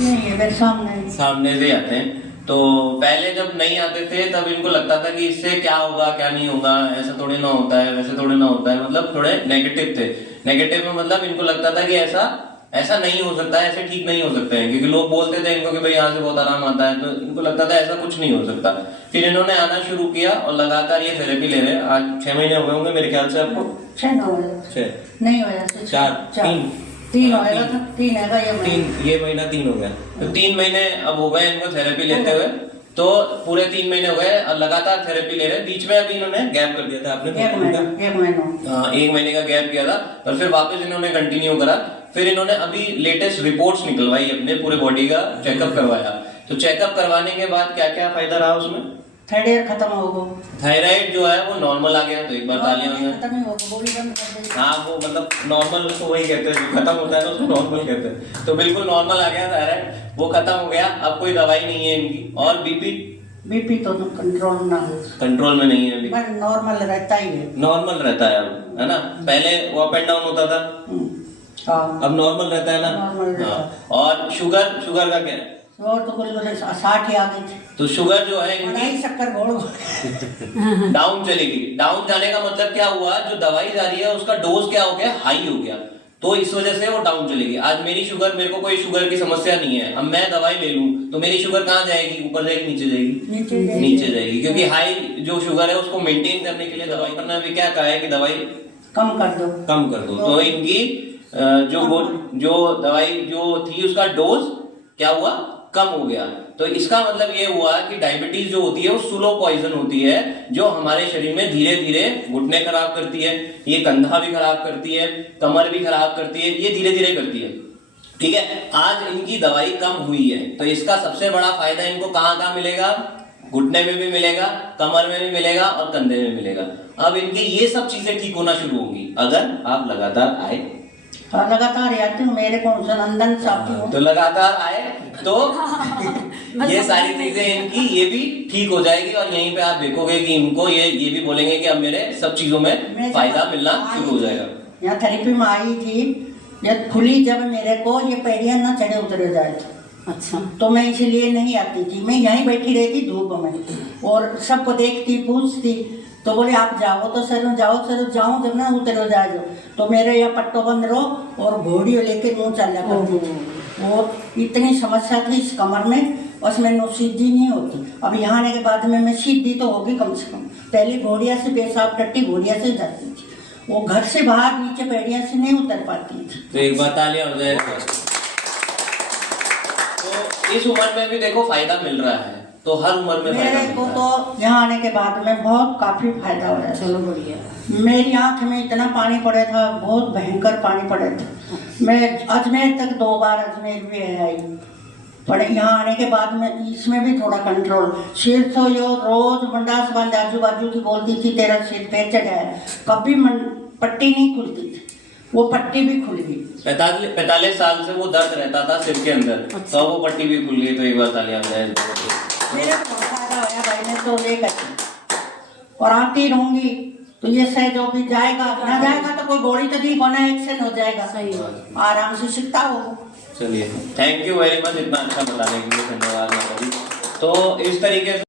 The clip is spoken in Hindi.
नहीं है, सामने से आते हैं। तो पहले जब नहीं आते थे तब इनको लगता था कि इससे क्या होगा क्या नहीं होगा, ऐसा थोड़ी ना होता है वैसे थोड़ी ना होता है, मतलब थोड़े नेगेटिव थे। नेगेटिव में मतलब इनको लगता था कि ऐसा नहीं हो सकता है, ऐसे ठीक नहीं हो सकते हैं, क्योंकि लोग बोलते थे इनको कि भाई यहाँ से बहुत आराम आता है, तो इनको लगता था ऐसा कुछ नहीं हो सकता। फिर इन्होंने आना शुरू किया और लगातार ये थेरेपी ले रहे हैं। आज 6 महीने हो गए होंगे मेरे ख्याल से आपको। 6 नहीं होया, 4 3 होएगा, तो 3 है ये महीना। ये महीना 3 हो गया, तो 3 महीने अब हो गए इनको थेरेपी लेते हुए। तो पूरे 3 महीने हो गए और लगातार थेरेपी ले रहे हैं। बीच में अभी इन्होंने गैप कर दिया था, आपने 1 महीना। हाँ, 1 महीने का गैप किया था, पर फिर वापस इन्होंने कंटिन्यू करा। फिर इन्होंने अभी लेटेस्ट रिपोर्ट्स निकलवाई, अपने पूरे बॉडी का चेकअप करवाया। तो चेकअप करवाने के बाद क्या क्या फायदा रहा उसमें? थायराइड खत्म हो गया, थायराइड जो है वो नॉर्मल आ गया। तो एक बार तालियां हो खत्म ही हो गया, वो भी बंद कर दी। हाँ, वो मतलब नॉर्मल उसको वही कहते हैं, जो खत्म होता है ना उसको नॉर्मल कहते हैं। तो बिल्कुल नॉर्मल आ गया थायराइड, वो खत्म हो गया। अब कोई दवाई नहीं है इनकी। और बीपी तो कंट्रोल ना है, कंट्रोल में नहीं है अभी, नॉर्मल रहता ही है। नॉर्मल रहता है अब, है ना। पहले वो अप एंड डाउन होता था, हाँ, अब नॉर्मल रहता है ना। नॉर्मल रहता है। हाँ। और शुगर का क्या है? और तो कुल 60 ही आ गई थी। तो शुगर जो है इनकी नहीं, शक्कर घोड़ डाउन चली गई। डाउन जाने का मतलब क्या हुआ, जो दवाई जा रही है उसका डोज क्या हो गया, हाई हो गया, तो इस वजह से वो डाउन चलेगी। आज मेरी शुगर, मेरे को कोई शुगर की समस्या नहीं है, अब मैं दवाई ले लूं तो मेरी शुगर कहाँ जाएगी, ऊपर जाएगी नीचे जाएगी? नीचे जाएगी, क्योंकि हाई जो शुगर है उसको मेंटेन करने के लिए दवाई करना भी क्या कहा है कि दवाई कम कर दो। तो इनकी जो दवाई जो थी उसका डोज क्या हुआ, कम हो गया। तो इसका मतलब ये हुआ कि डायबिटीज जो होती है वो स्लो पॉइजन होती है, जो हमारे शरीर में धीरे धीरे घुटने खराब करती है, ये कंधा भी खराब करती है, कमर भी खराब करती है, ये धीरे धीरे करती है। ठीक है, आज इनकी दवाई कम हुई है, तो इसका सबसे बड़ा फायदा इनको कहाँ मिलेगा? घुटने में भी मिलेगा, कमर में भी मिलेगा और कंधे में मिलेगा। अब इनकी ये सब चीजें ठीक होना शुरू होंगी अगर आप लगातार आए। हाँ, लगातार आती हूँ, मेरे को नंदन साथी हूँ, तो लगातार आए तो ये सारी चीजें इनकी ये भी ठीक हो जाएगी। और यहीं पे आप देखोगे कि इनको ये भी बोलेंगे कि अब मेरे सब चीजों में फायदा मिलना शुरू हो जाएगा। यहाँ थेरेपी में आई थी, जब खुली, जब मेरे को ये पेड़ियां ना चढ़े उतरे जाए थे। अच्छा, तो मैं इसलिए नहीं आती थी, मैं यहीं बैठी रहती धूप में और सबको देखती पूछती। तो बोले आप जाओ तो सर जाऊं जब ना उतरो जाओ। तो मेरे यहाँ पट्टो बंद रहो और घोड़ी लेके मुँह चला करती। और इतनी समस्या थी इस कमर में, बस मैं सीधी नहीं होती। अब यहाँ आने के बाद में मैं सीधी तो होगी कम से कम। पहले घोड़िया से पेशाब टट्टी घोड़िया से जाती थी, वो घर से बाहर नीचे पेड़िया से नहीं उतर पाती थी। तो एक बात तालियां हो जाए। तो इस उम्र में भी देखो फायदा मिल रहा है, तो हर उम्र में फायदा मेरे को तो यहाँ आने के बाद में बहुत काफी फायदा हो रहा है। चलो बढ़िया। मेरी आंख में इतना पानी पड़ा था, बहुत भयंकर पानी पड़ा था। मैं अजमेर तक 2 बार अजमेर भी आई पड़े। यहाँ आने के बाद में इसमें भी थोड़ा कंट्रोल। सिर तो यो रोज मंडास बंद आजू बाजू की बोलती थी तेरा सिर पे चढ़ा है, कभी पट्टी नहीं खुलती थी, वो पट्टी भी खुल गई। 45 साल से वो दर्द रहता था सिर के अंदर, तो वो पट्टी भी खुल गई। तो एक बार तालियां हो जाए। मेरे को फायदा होया भाई, मैं तो लेकर और आती रहूंगी। तो ये सह जो भी जाएगा ना जाएगा तो कोई गोली तो नहीं होना, एक्शन हो जाएगा, सही आराम से सीखता हो। चलिए, थैंक यू वेरी मच इतना अच्छा बताने के लिए, धन्यवाद। तो इस तरीके से